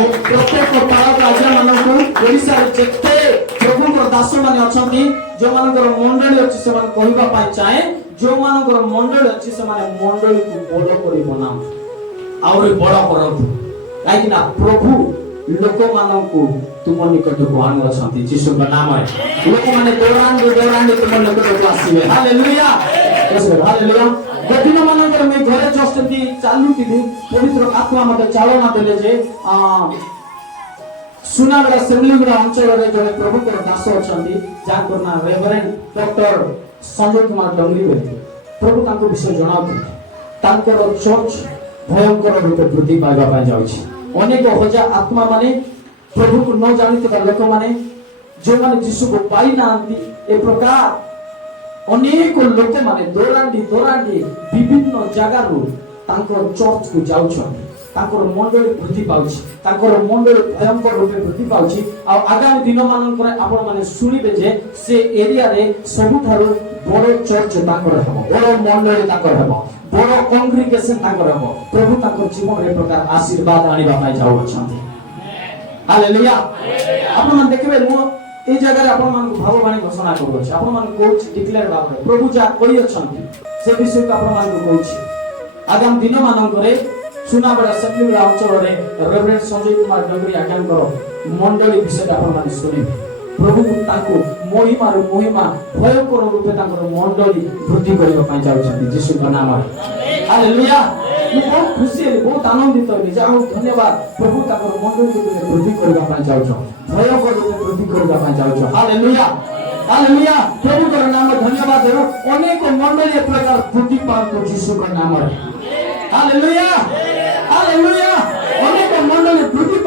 प्रत्येक पालक राजा मानकु ओडिसा रे जेते प्रभु दास माने अछंती जो मानकर मंडली अछि से मान कहिबा पाई चाहे जो मानकर मंडली अछि से माने मंडली को बड़ करी बनाम आउर बड़ करंतु काहे ना प्रभु लोक मानकु तुम निकट को आनु अछंती यीशु का नाम है लोक माने दौरान तुम निकट को आसीबे हालेलुया हालेलुया कठिन मानकर में घरे जस्ती चालू थी पवित्र आत्मा मते चालना देले जे सुनागड़ा सेमलीगुड़ा अंचल रे जने प्रभु को दास अछंती जाकर ना reverend doctor Sanjay Kumar dungaree बेले प्रभु तांको विषय जणाउथि तांकर चर्च भयंकर रूपे वृद्धि पाइबा पाइ जाउछि अनेक हजार आत्मा माने प्रभु को न जानिते लोक माने जो माने यीशु को पाई नांती ए प्रकार अनेक लोक माने दौरांडी विभिन्न जगह रु तांकर चर्च को जाउछन तांकर मंडली वृद्धि पाउछि तांकर मंडली भयंकर रूपे वृद्धि पाउछि आ आगामी दिन मानकर आपण माने सुनिबे जे से एरिया रे सबुठारु बड़ चर्च तांकर हेबो बड़ मंडली तांकर हेबो बड़ कांग्रेगेशन तांकर हेबो प्रभु तांकर जीवन रे प्रकार आशीर्वाद आनिबा पाइ जाउ अछंती हालेलुया आपण मन देखबे मो ए जगह रे आपण मन भाववाणी घोषणा करू अछि आपण मन कोच डिक्लेयर भाबरे प्रभु जा कहि अछंती से विषय को आपण मन को कहछि आगामी दिन मानकर सुनाबड़ा सेमलीगुड़ा अंचल रे रेवरेंड संजय कुमार डंगरी आज्ञानकर मंडली विषय आपण माने सुनिबे प्रभु ताको महिमा भयंकर रूपे तांकर मंडली वृद्धि करिबा पाइ जाउछथि यीशु का नाम है हालेलुया मैं बहुत खुशी है बहुत आनंदित है जाओ धन्यवाद प्रभु ताकर मंडली को वृद्धि करिबा पाइ जाउछ भयंकर रूपे वृद्धि करिबा पाइ जाउछ हालेलुया हालेलुया प्रभु का नाम धन्यवाद है अनेक मंडली एक प्रकार वृद्धि पाउ यीशु का नाम है हालेलुया हालेलुया अनेक मंडली वृद्धि